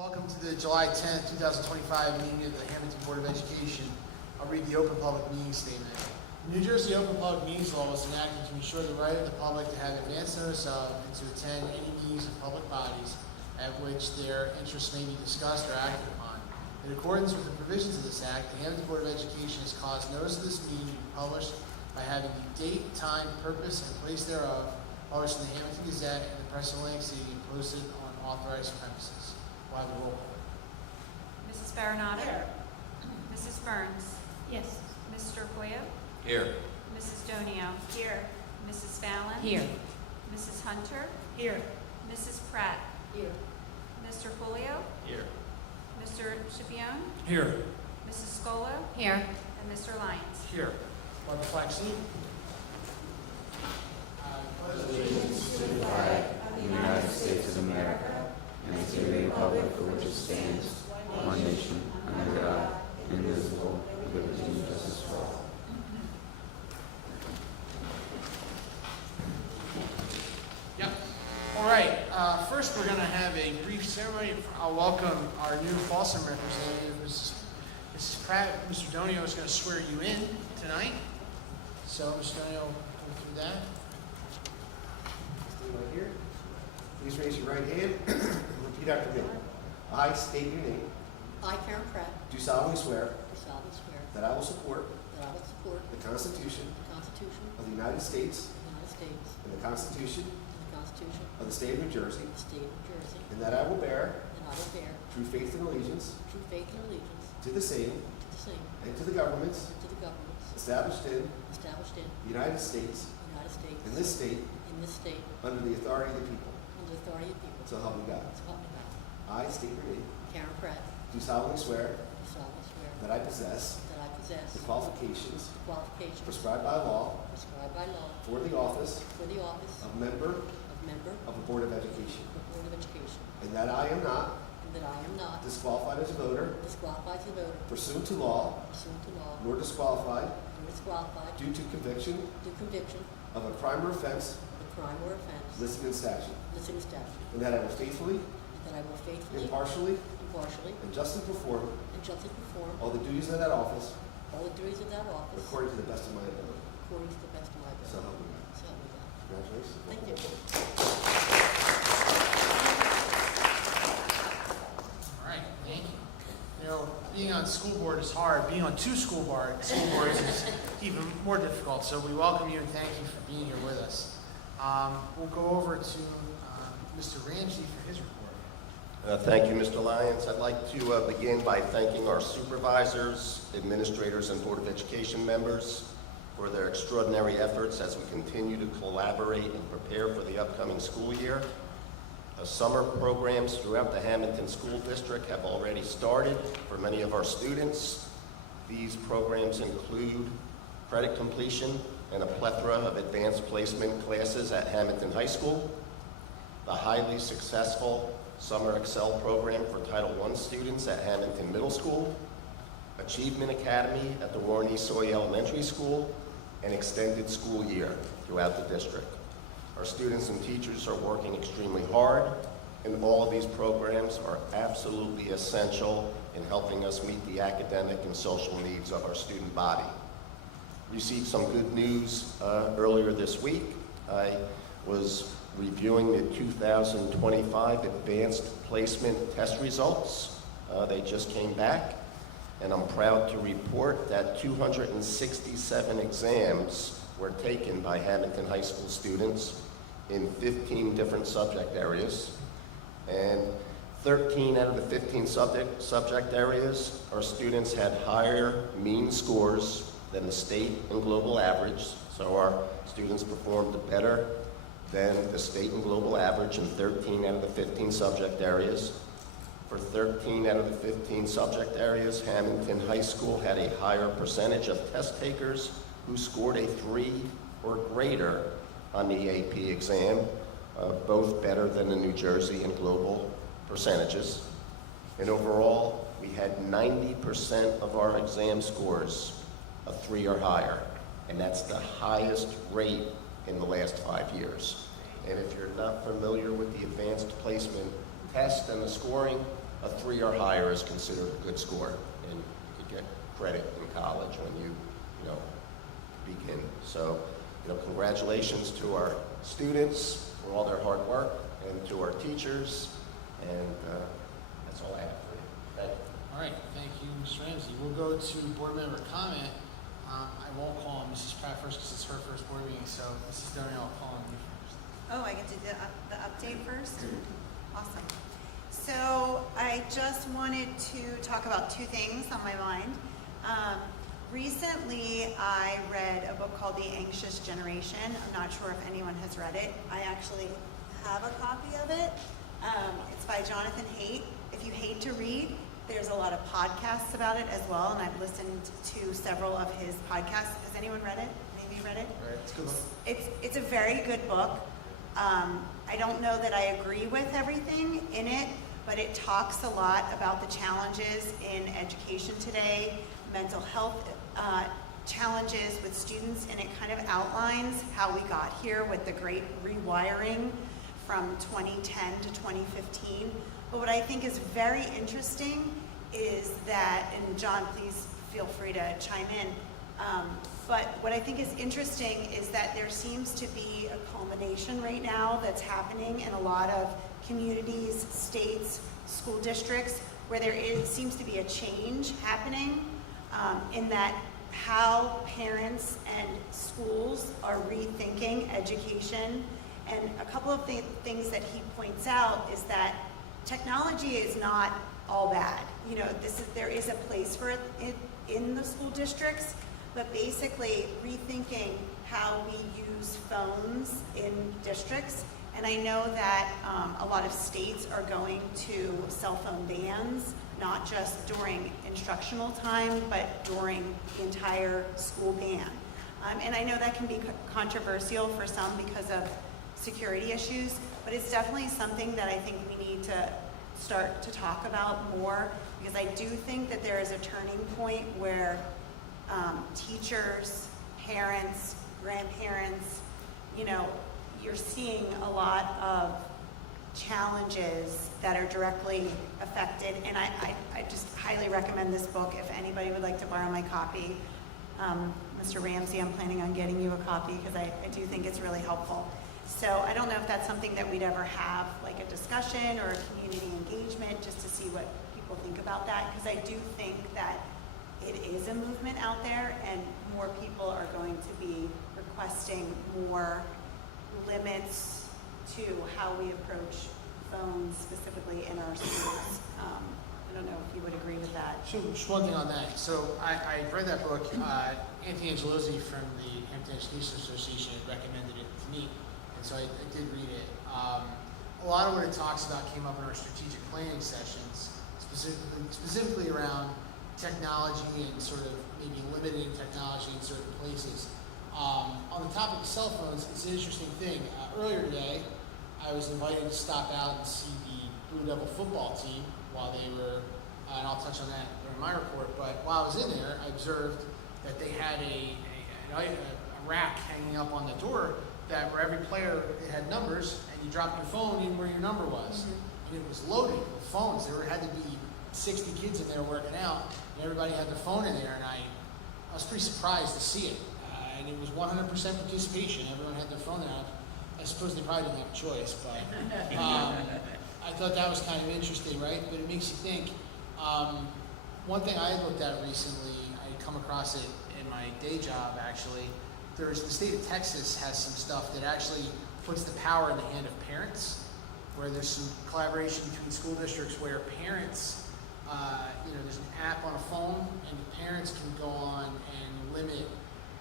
Welcome to the July 10th, 2025 meeting of the Hammonton Board of Education. I'll read the Open Public Meeting Statement. The New Jersey Open Public Meetings Law was enacted to ensure the right of the public to have advance notice of and to attend any meetings of public bodies at which their interests may be discussed or acted upon. In accordance with the provisions of this Act, the Hammonton Board of Education has caused notice of this meeting to be published by having the date, time, purpose, and place thereof published in the Hammonton Gazette and the Press of Atlantic City and posted on authorized premises. We'll have a roll call. Mrs. Baronato? Here. Mrs. Burns? Yes. Mr. Koya? Here. Mrs. Donio? Here. Mrs. Fallon? Here. Mrs. Hunter? Here. Mrs. Pratt? Here. Mr. Folio? Here. Mr. Schipione? Here. Mrs. Scolo? Here. And Mr. Lyons? Here. While the flag salute. Allegiance to the flag of the United States of America and to the republic for which it stands, one nation, under God, indivisible, with liberty and justice for all. Yep. All right. First, we're going to have a brief ceremony. I'll welcome our new Folsom representative, Mrs. Pratt. Mr. Donio is going to swear you in tonight. So, Mr. Donio, go through that. Stay right here. Please raise your right hand and repeat after me. I state your name. I, Karen Pratt, Do solemnly swear do solemnly swear that I will support that I will support the Constitution the Constitution of the United States of the United States and the Constitution and the Constitution of the State of New Jersey, of the State of New Jersey, and that I will bear and I will bear true faith and allegiance true faith and allegiance to the same to the same and to the governments and to the governments established in established in the United States the United States and this state in this state under the authority of the people. under the authority of the people. So help me God. So help me God. I state your name. Karen Pratt, Do solemnly swear do solemnly swear that I possess that I possess the qualifications the qualifications prescribed by law prescribed by law for the office for the office of member of member of the Board of Education, of the Board of Education, and that I am not and that I am not disqualified as a voter disqualified as a voter pursuant to law, pursuant to law, nor disqualified nor disqualified due to conviction due conviction of a crime or offense of a crime or offense listed in statute, listed in statute, and that I will faithfully, and that I will faithfully, impartially, impartially, and justly perform and justly perform all the duties of that office all the duties of that office according to the best of my ability. according to the best of my So ability. help me God. So help me God. Congratulations. Thank you. All right. Thank you. You know, being on school board is hard. Being on school boards is even more difficult. So we welcome you and thank you for being here with us. We'll go over to Mr. Ramsey for his report. Thank you, Mr. Lyons. I'd like to begin by thanking our supervisors, administrators, and Board of Education members for their extraordinary efforts as we continue to collaborate and prepare for the upcoming school year. Summer programs throughout the Hammonton School District have already started for many of our students. These programs include credit completion and a plethora of advanced placement classes at Hammonton High School, the highly successful Summer Excel program for Title I students at Hammonton Middle School, Achievement Academy at the Warren East Soy Elementary School, and extended school year throughout the district. Our students and teachers are working extremely hard, and all of these programs are absolutely essential in helping us meet the academic and social needs of our student body. Received some good news earlier this week. I was reviewing the 2025 Advanced Placement Test results. They just came back, and I'm proud to report that 267 exams were taken by Hammonton High School students in 15 different subject areas, and 13 out of the 15 subject areas, our students had higher mean scores than the state and global average, so our students performed better than the state and global average in 13 out of the 15 subject areas. For 13 out of the 15 subject areas, Hammonton High School had a higher percentage of test takers who scored a 3 or greater on the AP exam, both better than the New Jersey and global percentages. And overall, we had 90% of our exam scores a 3 or higher, and that's the highest rate in the last 5 years. And if you're not familiar with the advanced placement test and the scoring, a 3 or higher is considered a good score, and you could get credit in college when you begin. So, congratulations to our students for all their hard work, and to our teachers, and that's all I have for you. Thank you. All right, thank you, Ms. Ramsey. We'll go to board member comment. I won't call on Mrs. Pratt first because it's her first board meeting, so Mrs. Darnell, I'll call on you first. Oh, I get to do the update first? Awesome. So I just wanted to talk about two things on my mind. Recently, I read a book called The Anxious Generation. I'm not sure if anyone has read it. I actually have a copy of it. It's by Jonathan Haidt. If you hate to read, there's a lot of podcasts about it as well, and I've listened to several of his podcasts. Has anyone read it? Maybe read it? All right, it's a good one. It's a very good book. I don't know that I agree with everything in it, but it talks a lot about the challenges in education today, mental health challenges with students, and it kind of outlines how we got here with the great rewiring from 2010 to 2015. But what I think is very interesting is that, and John, please feel free to chime in, but what I think is interesting is that there seems to be a culmination right now that's happening in a lot of communities, states, school districts, where seems to be a change happening in that how parents and schools are rethinking education. And a couple of things that he points out is that technology is not all bad. There is a place for it in the school districts, but basically rethinking how we use phones in districts. And I know that a lot of states are going to cell phone bans, not just during instructional time, but during the entire school ban. And I know that can be controversial for some because of security issues, but it's definitely something that I think we need to start to talk about more, because I do think that there is a turning point where teachers, parents, grandparents, you're seeing a lot of challenges that are directly affected, and I just highly recommend this book if anybody would like to borrow my copy. Mr. Ramsey, I'm planning on getting you a copy because I do think it's really helpful. So I don't know if that's something that we'd ever have, like a discussion or a community engagement, just to see what people think about that, because I do think that it is a movement out there, and more people are going to be requesting more limits to how we approach phones, specifically in our schools. I don't know if you would agree with that. So just one thing on that. So I read that book. Anthony Angelosi from the Hammonton Education Association had recommended it to me, and so I did read it. A lot of what it talks about came up in our strategic planning sessions, specifically around technology and sort of maybe limiting technology in certain places. On the topic of cell phones, it's an interesting thing. Earlier today, I was invited to stop out and see the Blue Devil football team while they were, and I'll touch on that during my report, but while I was in there, I observed that they had a rack hanging up on the door that where every player, it had numbers, and you dropped your phone in where your number was. Mm-hmm. And it was loaded with phones. There had to be 60 kids in there working out, and everybody had their phone in there, and I was pretty surprised to see it. And it was 100% participation. Everyone had their phone out. I suppose they probably didn't have a choice, but I thought that was kind of interesting, right? But it makes you think. One thing I looked at recently, I come across it in my day job actually. The state of Texas has some stuff that actually puts the power in the hand of parents, where there's some collaboration between school districts where parents, there's an app on a phone, and the parents can go on and limit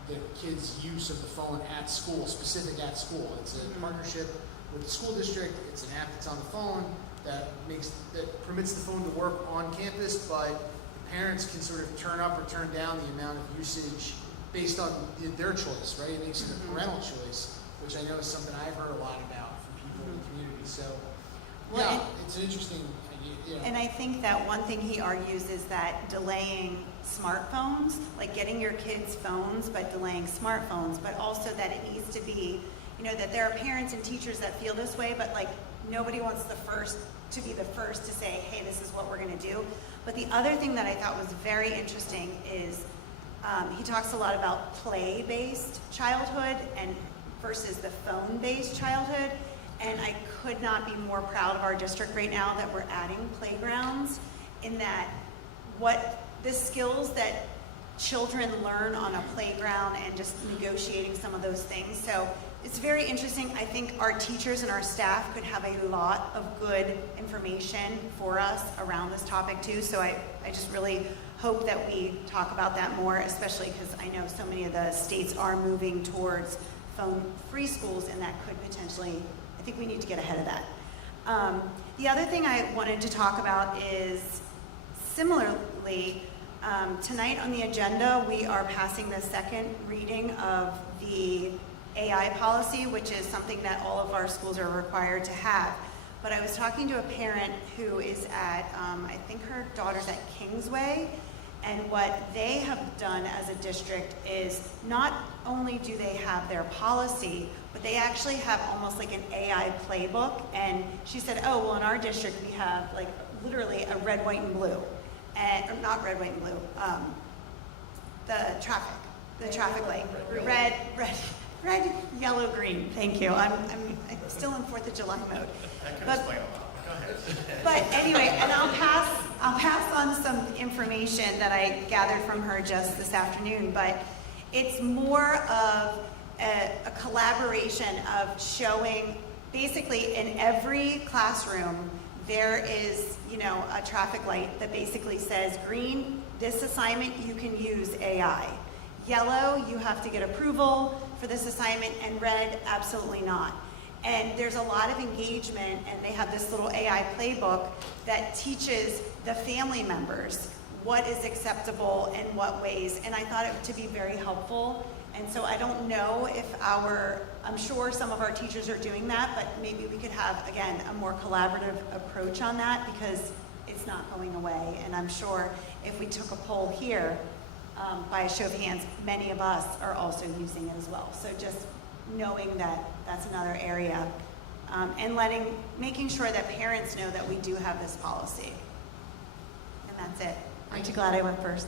the kids' use of the phone at school, specific at school. It's a partnership with the school district. It's an app that's on the phone that permits the phone to work on campus, but the parents can sort of turn up or turn down the amount of usage based on their choice, right? It makes it a parental choice, which I know is something I've heard a lot about from people in the community. So, it's an interesting idea. And I think that one thing he argues is that delaying smartphones, like getting your kids phones, but delaying smartphones, but also that it needs to be, that there are parents and teachers that feel this way, but like nobody wants the first to be the first to say, hey, this is what we're going to do. But the other thing that I thought was very interesting is he talks a lot about play-based childhood and versus the phone-based childhood. And I could not be more proud of our district right now that we're adding playgrounds, in that what the skills that children learn on a playground and just negotiating some of those things. So it's very interesting. I think our teachers and our staff could have a lot of good information for us around this topic too. So I just really hope that we talk about that more, especially because I know so many of the states are moving towards phone-free schools, and that could potentially, I think we need to get ahead of that. The other thing I wanted to talk about is, similarly, tonight on the agenda, we are passing the second reading of the AI policy, which is something that all of our schools are required to have. But I was talking to a parent who is at, I think her daughter's at Kingsway, and what they have done as a district is not only do they have their policy, but they actually have almost like an AI playbook. And she said, oh, well, in our district, we have like literally a red, white, and blue. And, or not red, white, and blue, the traffic light. Red, yellow, green. Thank you. I'm still in 4th of July mode. I can But- explain a lot. Go ahead. But anyway, and I'll pass on some information that I gathered from her just this afternoon, but it's more of a collaboration of showing, basically in every classroom, there is, a traffic light that basically says, green, this assignment, you can use AI. Yellow, you have to get approval for this assignment, and red, absolutely not. And there's a lot of engagement, and they have this little AI playbook that teaches the family members what is acceptable in what ways. And I thought it to be very helpful. And so I don't know if I'm sure some of our teachers are doing that, but maybe we could have, again, a more collaborative approach on that, because it's not going away. And I'm sure if we took a poll here, by a show of hands, many of us are also using it as well. So just knowing that that's another area, and making sure that parents know that we do have this policy. And that's it. Aren't you glad I went first?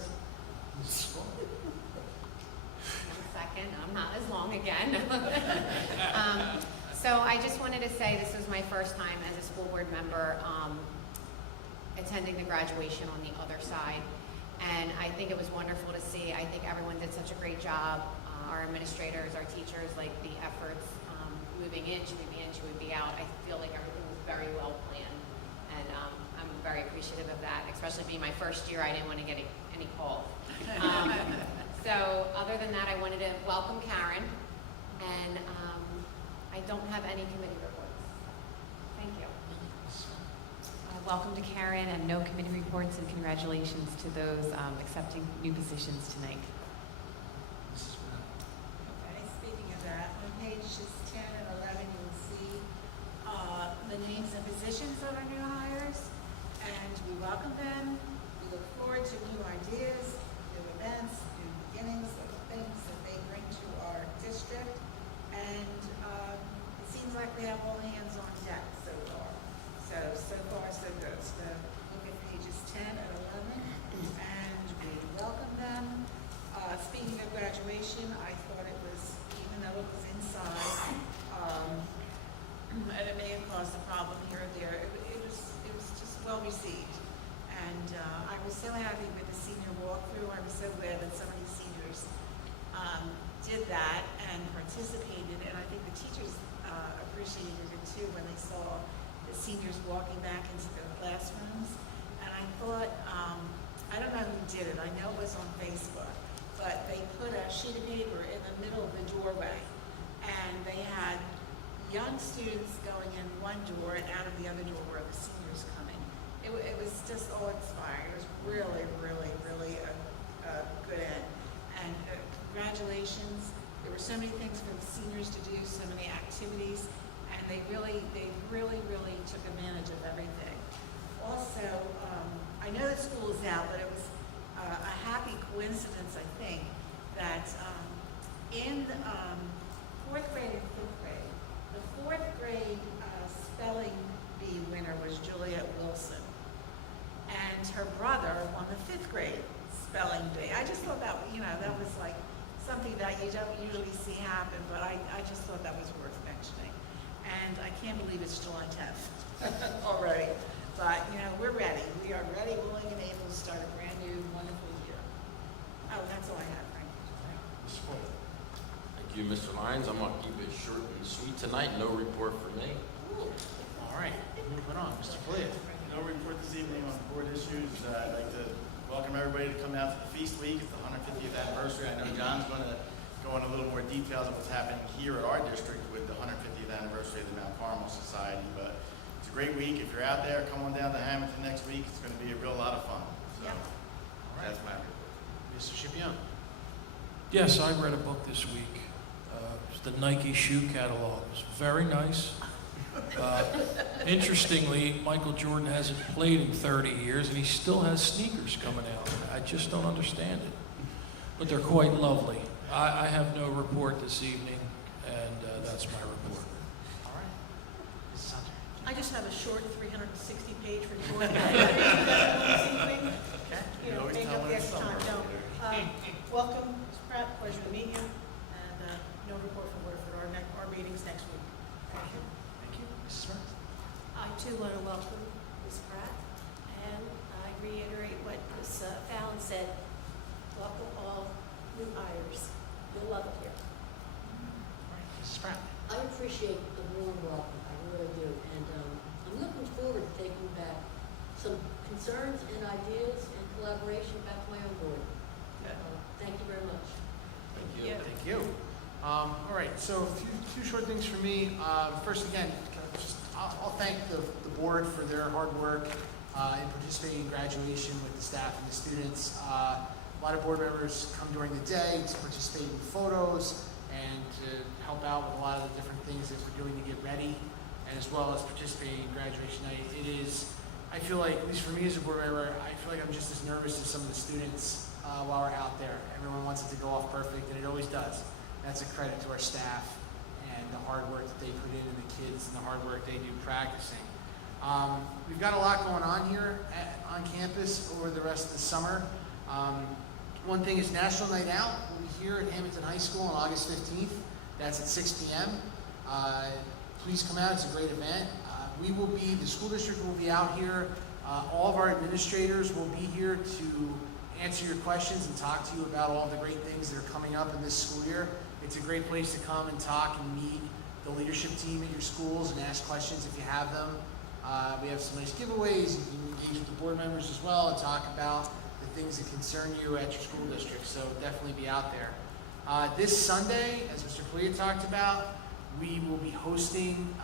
Second, I'm not as long again. So I just wanted to say this was my first time as a school board member attending the graduation on the other side. And I think it was wonderful to see. I think everyone did such a great job. Our administrators, our teachers, like the efforts moving in, she would be in, she would be out. I feel like everything was very well planned. And I'm very appreciative of that, especially being my first year. I didn't want to get any calls. So other than that, I wanted to welcome Karen, and I don't have any committee reports. Thank you. Welcome to Karen, and no committee reports, and congratulations to those accepting new positions tonight. Okay, speaking of that, on pages 10 and 11, you will see the names and positions of our new hires, and we welcome them. We look forward to new ideas, new events, new beginnings of things that they bring to our district, and it seems like we have all hands on deck so far. So far, so good. So look at pages 10 and 11, and we welcome them. Speaking of graduation, I thought it was, even though it was inside, and it may have caused a problem here or there, it was just well received. And I was so happy with the senior walkthrough. I was so glad that so many seniors did that and participated, and I think the teachers appreciated it too when they saw the seniors walking back into their classrooms. And I thought, I don't know who did it, I know it was on Facebook, but they put a sheet of paper in the middle of the doorway, and they had young students going in one door and out of the other door where the seniors coming. It was just awe-inspiring. It was really, really, really a good end. And congratulations. There were so many things for the seniors to do, so many activities, and they really took advantage of everything. Also, I know that school is out, but it was a happy coincidence, I think, that in 4th grade and 5th grade, the 4th grade spelling bee winner was Julia I just thought that was worth mentioning. And I can't believe it's July 10th already. But, you know, we're ready. We are ready, willing, and able to start a brand new, wonderful year. Oh, that's all I have, Frank. Mr. Foley. Thank you, Mr. Lyons. I'm going to keep it short and sweet tonight. No report for me. All right, moving on, Mr. Flea. No report this evening on board issues. I'd like to welcome everybody to come out to the Feast Week. It's the 150th anniversary. I know John's going to go into a little more details of what's happening here at our district with the 150th anniversary of the Mount Carmel Society. But it's a great week. If you're out there, come on down to Hammonton next week. It's going to be a real lot of fun. So Yep. that's my report. Mr. Shipion. Yes, I read a book this week. It's the Nike shoe catalog. It's very nice. Interestingly, Michael Jordan hasn't played in 30 years, and he still has sneakers coming out. I just don't understand it. But they're quite lovely. I have no report this evening, and that's my report. All right. Mrs. Hunter. I just have a short 360-page report. This evening. Okay. You know, always make tell up when the it's extra time. summer. No. Welcome, Mr. Pratt. Pleasure to meet you. And no report from Waterford. Our meeting's next week. Thank you. Thank you. Mrs. Burns. I too want to welcome Ms. Pratt, and I reiterate what Ms. Fallon said. Welcome all new hires. You'll love it here. All right, Mrs. Pratt. I appreciate the warm welcome, I really do, and I'm looking forward to taking back some concerns and ideas and collaboration back to my own board. Thank you very much. Thank you. Thank you. All right, so a few short things for me. First, again, I'll thank the board for their hard work in participating in graduation with the staff and the students. A lot of board members come during the day to participate in photos and to help out with a lot of the different things that we're doing to get ready, and as well as participating in graduation night. It is, I feel like, at least for me as a board member, I feel like I'm just as nervous as some of the students while we're out there. Everyone wants it to go off perfect, and it always does. That's a credit to our staff and the hard work that they put in, and the kids and the hard work they do practicing. We've got a lot going on here on campus over the rest of the summer. One thing is National Night Out. We'll be here at Hammonton High School on August 15th. That's at 6 p.m. Please come out. It's a great event. The school district will be out here. All of our administrators will be here to answer your questions and talk to you about all the great things that are coming up in this school year. It's a great place to come and talk and meet the leadership team at your schools and ask questions if you have them. We have some nice giveaways. You can engage with the board members as well and talk about the things that concern you at your school district, so definitely be out there. This Sunday, as Mr. Kalia talked about, we will be hosting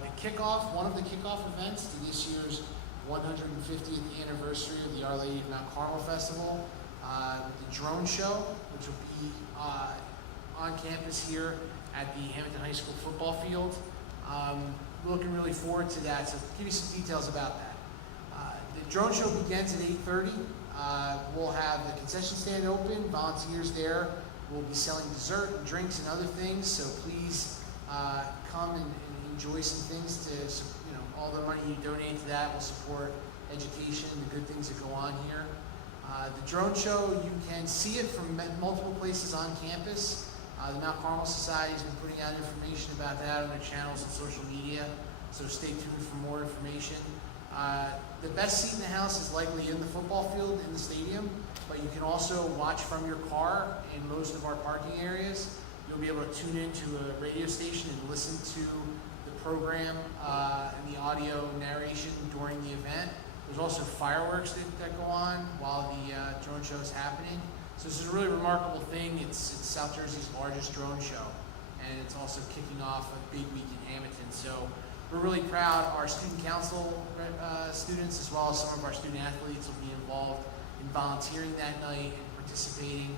the kickoff, one of the kickoff events to this year's 150th anniversary of the Our Lady of Mount Carmel Festival, the drone show, which will be on campus here at the Hammonton High School football field. We're looking really forward to that, so I'll give you some details about that. The drone show begins at 8:30. We'll have the concession stand open, volunteers there. We'll be selling dessert and drinks and other things, so please come and enjoy some things to, all the money you donate to that will support education and the good things that go on here. The drone show, you can see it from multiple places on campus. The Mount Carmel Society has been putting out information about that on their channels and social media, so stay tuned for more information. The best seat in the house is likely in the football field in the stadium, but you can also watch from your car in most of our parking areas. You'll be able to tune into a radio station and listen to the program and the audio narration during the event. There's also fireworks that go on while the drone show is happening. So this is a really remarkable thing. It's South Jersey's largest drone show, and it's also kicking off a big week in Hammonton. So we're really proud. Our student council students, as well as some of our student athletes, will be involved in volunteering that night and participating.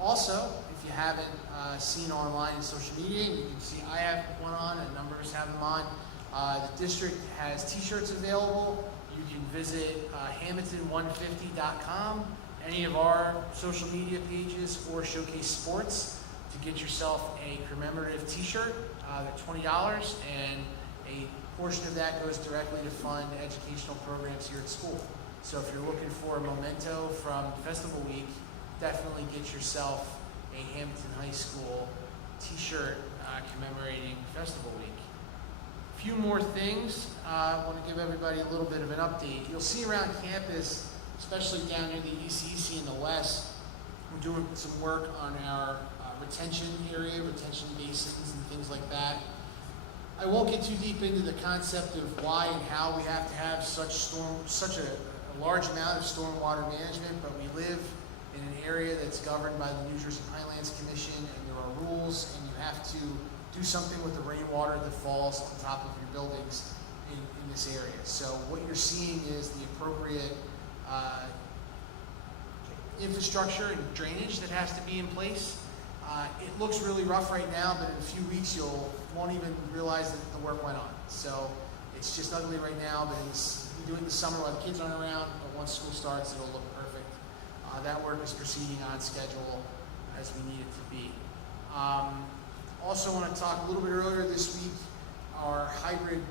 Also, if you haven't seen online in social media, you can see I have one on, and numbers have them on. The district has t-shirts available. You can visit Hammonton150.com, any of our social media pages, or Showcase Sports to get yourself a commemorative t-shirt. They're $20, and a portion of that goes directly to fund educational programs here at school. So if you're looking for a memento from Festival Week, definitely get yourself a Hammonton High School t-shirt commemorating Festival Week. A few more things. I want to give everybody a little bit of an update. You'll see around campus, especially down near the ECEC in the west, we're doing some work on our retention area, retention basins and things like that. I won't get too deep into the concept of why and how we have to have such a large amount of stormwater management, but we live in an area that's governed by the New Jersey Highlands Commission, and there are rules, and you have to do something with the rainwater that falls on top of your buildings in this area. So what you're seeing is the appropriate infrastructure and drainage that has to be in place. It looks really rough right now, but in a few weeks you won't even realize that the work went on. So it's just ugly right now, but we do it in the summer while the kids aren't around, but once school starts it'll look perfect. That work is proceeding on schedule as we need it to be. Also want to talk a little bit earlier this week, our hybrid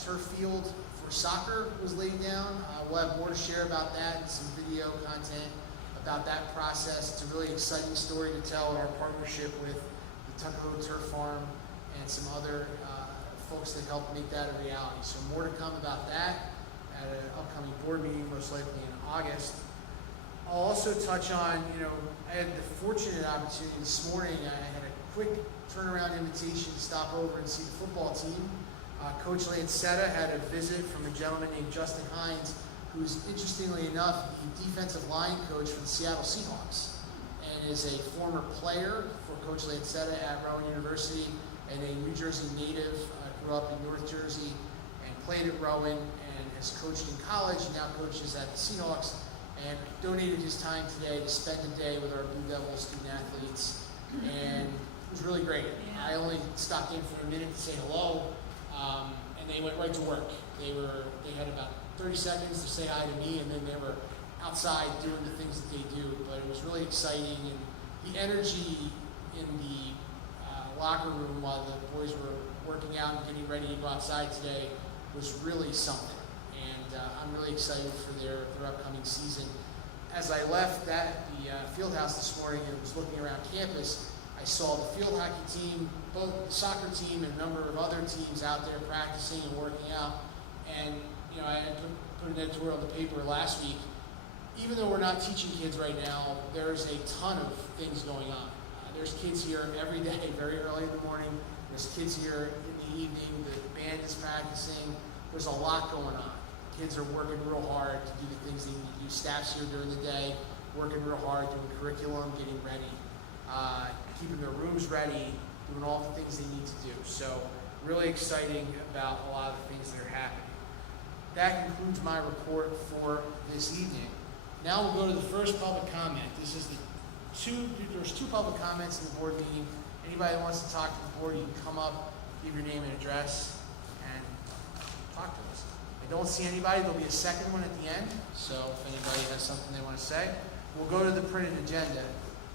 turf field for soccer was laid down. We'll have more to share about that and some video content about that process. It's a really exciting story to tell in our partnership with the Tuckahoe Turf Farm and some other folks that helped make that a reality. So more to come about that at an upcoming board meeting, most likely in August. I'll also touch on, I had the fortunate opportunity this morning, I had a quick turnaround invitation to stop over and see the football team. Coach Lancetta had a visit from a gentleman named Justin Hines, who's interestingly enough the defensive line coach for the Seattle Seahawks and is a former player for Coach Lancetta at Rowan University and a New Jersey native, grew up in North Jersey and played at Rowan and has coached in college and now coaches at the Seahawks, and donated his time today to spend a day with our Blue Devil student athletes, and it was really great. I only stopped in for a minute to say hello, and they went right to work. They had about 30 seconds to say hi to me, and then they were outside doing the things that they do. But it was really exciting, and the energy in the locker room while the boys were working out and getting ready to go outside today was really something. And I'm really excited for their upcoming season. As I left the field house this morning and was looking around campus, I saw the field hockey team, both the soccer team and a number of other teams out there practicing and working out. And I had put an editorial in the paper last week. Even though we're not teaching kids right now, there's a ton of things going on. There's kids here every day, very early in the morning. There's kids here in the evening. The band is practicing. There's a lot going on. Kids are working real hard to do the things they need to do. Staff's here during the day, working real hard, doing curriculum, getting ready, keeping their rooms ready, doing all the things they need to do. So really exciting about a lot of the things that are happening. That concludes my report for this evening. Now we'll go to the first public comment. There's two public comments in the board meeting. Anybody that wants to talk to the board, you can come up, give your name and address, and talk to us. I don't see anybody. There'll be a second one at the end, so if anybody has something they want to say. We'll go to the printed agenda.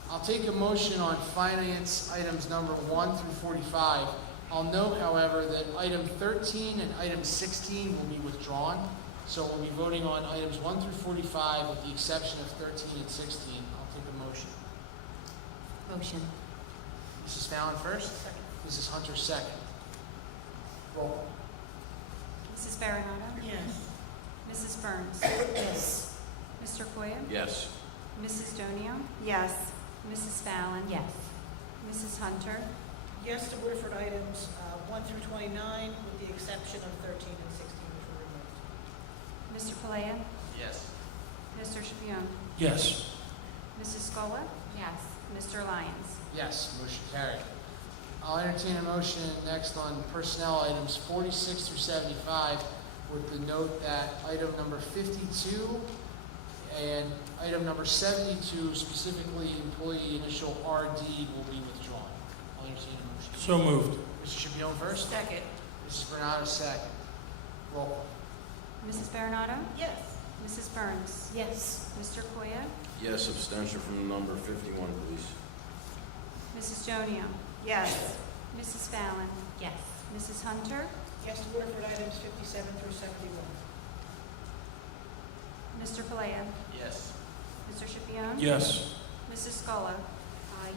I'll take a motion on finance items number 1 through 45. I'll note, however, that item 13 and item 16 will be withdrawn, so we'll be voting on items 1 through 45 with the exception of 13 and 16. I'll take a motion. Motion. Mrs. Fallon first. Second. Mrs. Hunter second. Roll call. Mrs. Baronato? Yes. Mrs. Burns? Yes. Mr. Koya? Yes. Mrs. Donio? Yes. Mrs. Fallon? Yes. Mrs. Hunter? Yes to Woodford items 1 through 29, with the exception of 13 and 16, which were removed. Mr. Palea? Yes. Mr. Shapion? Yes. Mrs. Scola? Yes. Mr. Lyons? Yes, motion carried. I'll entertain a motion next on personnel items 46 through 75 with the note that item number 52 and item number 72, specifically employee initial RD, will be withdrawn. I'll entertain a motion. So moved. Mr. Shapion first. Second. Mrs. Bernardo second. Roll call. Mrs. Baronato? Yes. Mrs. Burns? Yes. Mr. Koya? Yes, abstention from number 51, please. Mrs. Donio? Yes. Mrs. Fallon? Yes. Mrs. Hunter? Yes to Woodford items 57 through 71. Mr. Palea? Yes. Mr. Shapion? Yes. Mrs. Scola?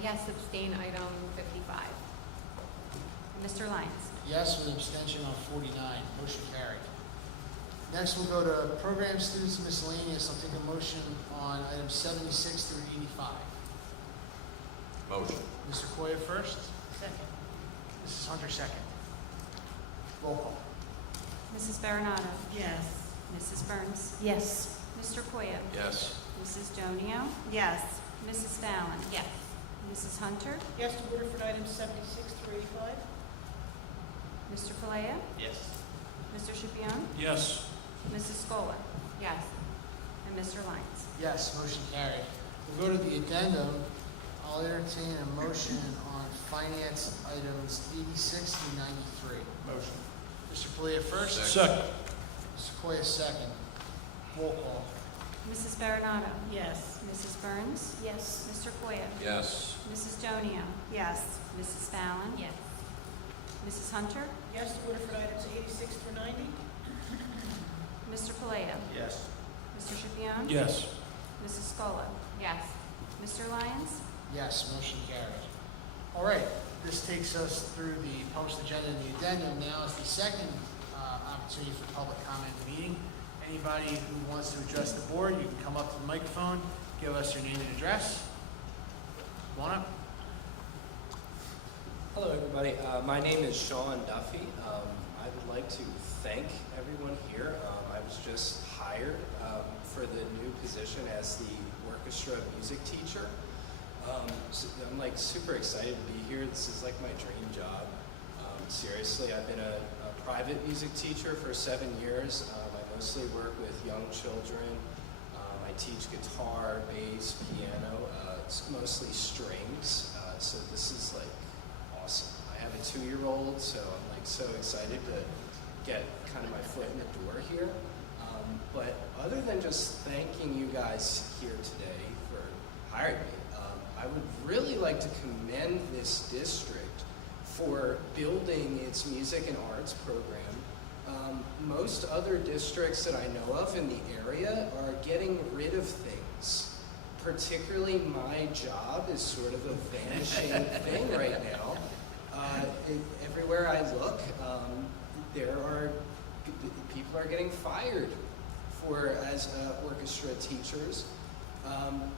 Yes, abstain item 55. Mr. Lyons? Yes, with an abstention on 49. Motion carried. Next, we'll go to program students and miscellaneous. I'll take a motion on items 76 through 85. Motion. Mr. Koya first. Second. Mrs. Hunter second. Roll call. Mrs. Baronato? Yes. Mrs. Burns? Yes. Mr. Koya? Yes. Mrs. Donio? Yes. Mrs. Fallon? Yes. Mrs. Hunter? Yes to order for items 76 through 85? Mr. Falea? Yes. Mr. Schipion? Yes. Mrs. Scola? Yes. And Mr. Lyons? Yes, motion carried. We'll go to the addendum. I'll entertain a motion on finance items 86 through 93. Motion. Mr. Palia first. Second. Mr. Koya second. Roll call. Mrs. Baronato? Yes. Mrs. Burns? Yes. Mr. Koya? Yes. Mrs. Donio? Yes. Mrs. Fallon? Yes. Mrs. Hunter? Yes to order for items 86 through 90? Mr. Falea? Yes. Mr. Schipion? Yes. Mrs. Scola? Yes. Mr. Lyons? Yes, motion carried. All right, this takes us through the published agenda and the addendum. Now is the second opportunity for public comment in the meeting. Anybody who wants to address the board, you can come up to the microphone, give us your name and address. Come on up. Hello, everybody. My name is Sean Duffy. I would like to thank everyone here. I was just hired for the new position as the orchestra music teacher. So I'm like super excited to be here. This is like my dream job. Seriously, I've been a private music teacher for 7 years. I mostly work with young children. I teach guitar, bass, piano. It's mostly strings. So this is like awesome. I have a 2-year-old, so I'm like so excited to get kind of my foot in the door here. But other than just thanking you guys here today for hiring me, I would really like to commend this district for building its music and arts program. Most other districts that I know of in the area are getting rid of things. Particularly my job is sort of a vanishing thing right now. Everywhere I look, people are getting fired as orchestra teachers.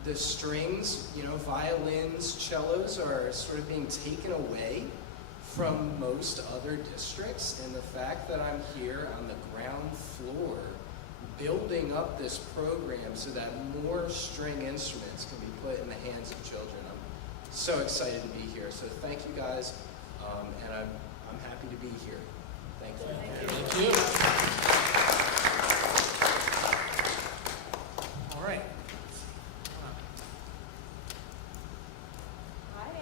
The strings, violins, cellos are sort of being taken away from most other districts, and the fact that I'm here on the ground floor building up this program so that more string instruments can be put in the hands of children. I'm so excited to be here. So thank you guys, and I'm happy to be here. Thank you. Thank you. All right. Hi,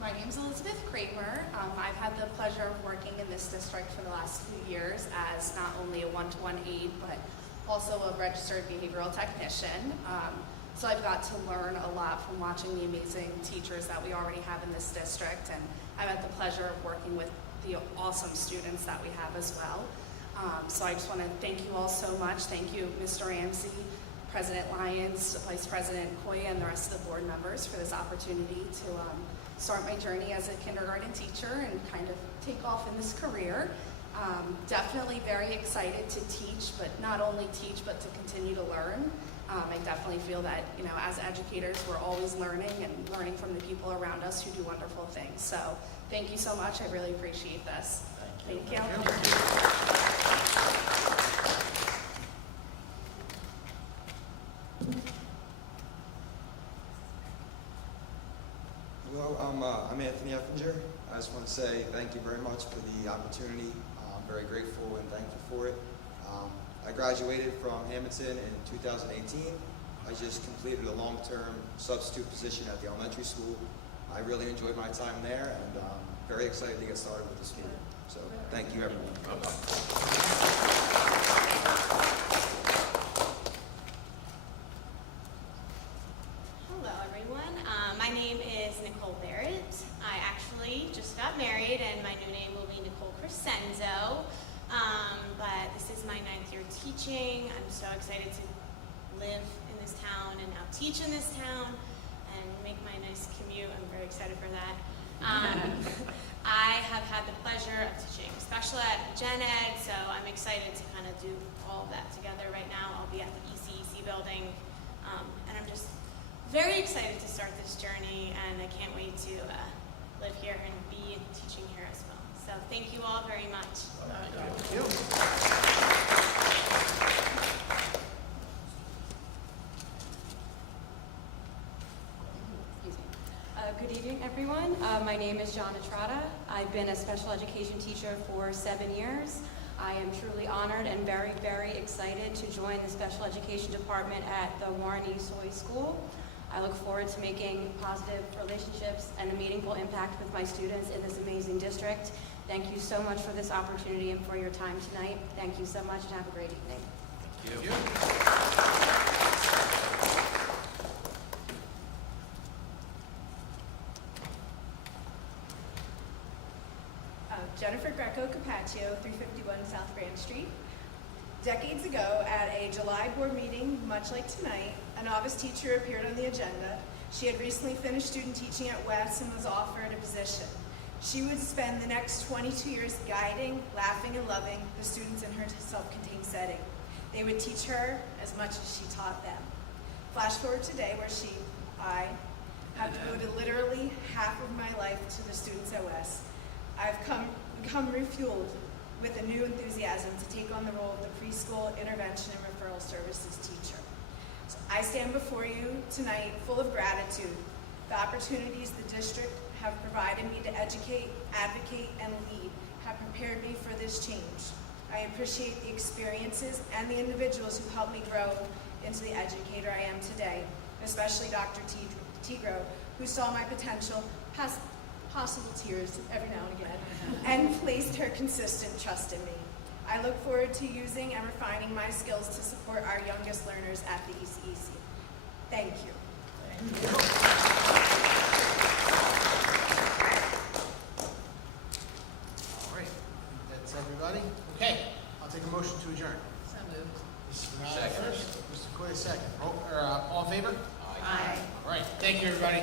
my name is Elizabeth Kramer. I've had the pleasure of working in this district for the last few years as not only a one-to-one aide, but also a registered behavioral technician. So I've got to learn a lot from watching the amazing teachers that we already have in this district, and I've had the pleasure of working with the awesome students that we have as well. So I just want to thank you all so much. Thank you, Mr. Ramsey, President Lyons, Vice President Koya, and the rest of the board members for this opportunity to start my journey as a kindergarten teacher and kind of take off in this career. Definitely very excited to teach, but not only teach, but to continue to learn. I definitely feel that, as educators, we're always learning and learning from the people around us who do wonderful things. So thank you so much. I really appreciate this. Thank you. Hello, I'm Anthony Effinger. I just want to say thank you very much for the opportunity. I'm very grateful and thankful for it. I graduated from Hammonton in 2018. I just completed a long-term substitute position at the elementary school. I really enjoyed my time there, and I'm very excited to get started with the school. So thank you, everyone. Hello, everyone. My name is Nicole Barrett. I actually just got married, and my new name will be Nicole Crescenzo. But this is my 9th year teaching. I'm so excited to live in this town and now teach in this town and make my nice commute. I'm very excited for that. I have had the pleasure special ed and gen ed, so I'm excited to kind of do all of that together right now. I'll be at the ECEC building, and I'm just very excited to start this journey, and I can't wait to live here and be teaching here as well. So thank you all very much. Thank you. Excuse me. Good evening, everyone. My name is John Estrada. I've been a special education teacher for 7 years. I am truly honored and very, very excited to join the special education department at the Warren East High School. I look forward to making positive relationships and a meaningful impact with my students in this amazing district. Thank you so much for this opportunity and for your time tonight. Thank you so much and have a great evening. Thank you. Jennifer Greco Capaccio, 351 South Grand Street. Decades ago, at a July board meeting, much like tonight, a novice teacher appeared on the agenda. She had recently finished student teaching at West and was offered a position. She would spend the next 22 years guiding, laughing, and loving the students in her self-contained setting. They would teach her as much as she taught them. Flash forward today where I, have devoted literally half of my life to the students at West. I've become refueled with a new enthusiasm to take on the role of the preschool intervention and referral services teacher. So I stand before you tonight full of gratitude. The opportunities the district have provided me to educate, advocate, and lead have prepared me for this change. I appreciate the experiences and the individuals who helped me grow into the educator I am today, especially Dr. Tigro, who saw my potential past possible tears every now and again, and placed her consistent trust in me. I look forward to using and refining my skills to support our youngest learners at the ECEC. Thank you. All right, that's everybody. Okay, I'll take a motion to adjourn. So moved. Mrs. Morales Second. first, Mr. Coy second. All in favor? Aye. All right, thank you, everybody.